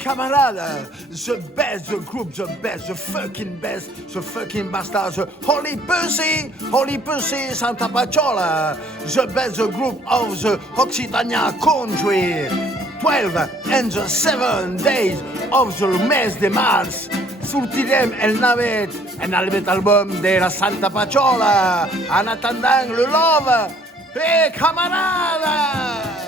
camarades, the best, the group, the best, the fucking best, the fucking bastards, Holy Pussy, Santa Paciola, the best, the group of the Occitania country, 12 and the 7 days of the mes de mars. Sortirem el navet en el nouvel album de la Santa Paciola, en attendant le love, et camarades!